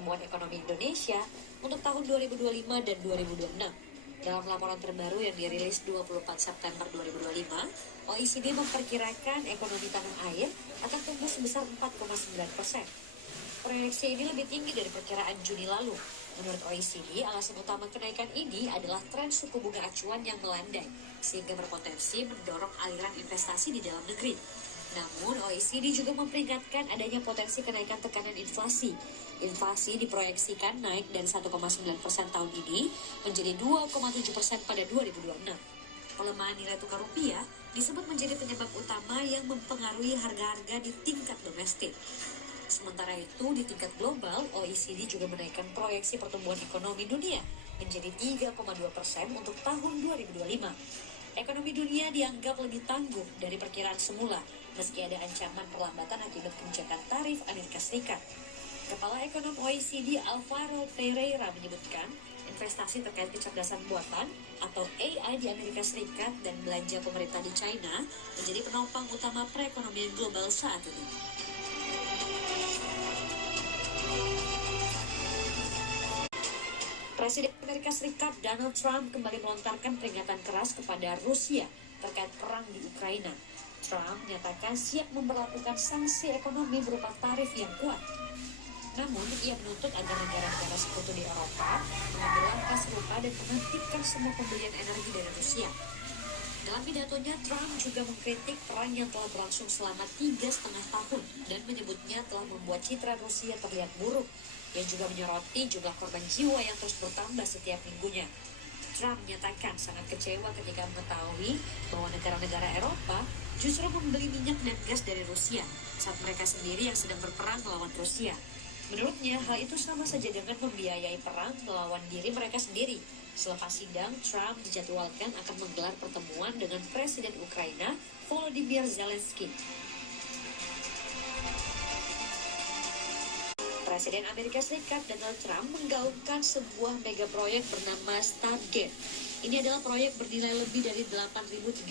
pertumbuhan ekonomi Indonesia untuk tahun 2025 dan 2026. Dalam laporan terbaru yang dirilis 24 September 2025, OECD memperkirakan ekonomi tanah air akan tumbuh sebesar 4,9%. Proyeksi ini lebih tinggi dari perkiraan Juni lalu. Menurut OECD, alasan utama kenaikan ini adalah tren suku bunga acuan yang melandai, sehingga berpotensi mendorong aliran investasi di dalam negeri. Namun, OECD juga memperingatkan adanya potensi kenaikan tekanan inflasi. Inflasi diproyeksikan naik dari 1,9% tahun ini menjadi 2,7% pada 2026. Pelemahan nilai tukar rupiah disebut menjadi penyebab utama yang mempengaruhi harga-harga di tingkat domestik. Sementara itu, di tingkat global, OECD juga menaikkan proyeksi pertumbuhan ekonomi dunia menjadi 3,2% untuk tahun 2025. Ekonomi dunia dianggap lebih tangguh dari perkiraan semula, meski ada ancaman perlambatan akibat kebijakan tarif Amerika Serikat. Kepala Ekonom OECD Alvaro Pereira menyebutkan, investasi terkait kecerdasan buatan atau AI di Amerika Serikat dan belanja pemerintah di China menjadi penopang utama perekonomian global saat ini. Presiden Amerika Serikat Donald Trump kembali melontarkan peringatan keras kepada Rusia terkait perang di Ukraina. Trump menyatakan siap memperlakukan sanksi ekonomi berupa tarif yang kuat. Namun, ia menuntut agar negara-negara sekutu di Eropa mengambil langkah serupa dan menghentikan semua pembelian energi dari Rusia. Dalam pidatonya, Trump juga mengkritik perang yang telah berlangsung selama 3,5 tahun dan menyebutnya telah membuat citra Rusia terlihat buruk. Ia juga menyoroti jumlah korban jiwa yang terus bertambah setiap minggunya. Trump menyatakan sangat kecewa ketika mengetahui bahwa negara-negara Eropa justru membeli minyak dan gas dari Rusia saat mereka sendiri yang sedang berperang melawan Rusia. Menurutnya, hal itu sama saja dengan membiayai perang melawan diri mereka sendiri. Selepas sidang, Trump dijadwalkan akan menggelar pertemuan dengan Presiden Ukraina, Volodymyr Zelensky. Presiden Amerika Serikat Donald Trump menggaungkan sebuah mega proyek bernama Stargate. Ini adalah proyek bernilai lebih dari 8.341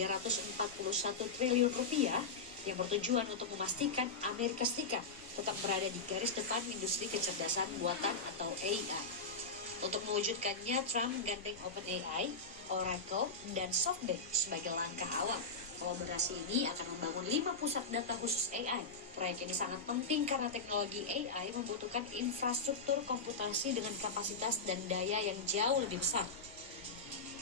triliun rupiah yang bertujuan untuk memastikan Amerika Serikat tetap berada di garis depan industri kecerdasan buatan atau AI. Untuk mewujudkannya, Trump menggandeng OpenAI, Oracle, dan SoftBank sebagai langkah awal. Kolaborasi ini akan membangun 5 pusat data khusus AI. Proyek ini sangat penting karena teknologi AI membutuhkan infrastruktur komputasi dengan kapasitas dan daya yang jauh lebih besar.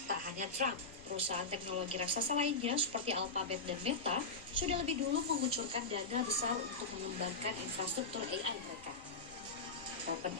Tak hanya Trump, perusahaan teknologi raksasa lainnya seperti Alphabet dan Meta sudah lebih dulu mengucurkan dana besar untuk mengembangkan infrastruktur AI mereka.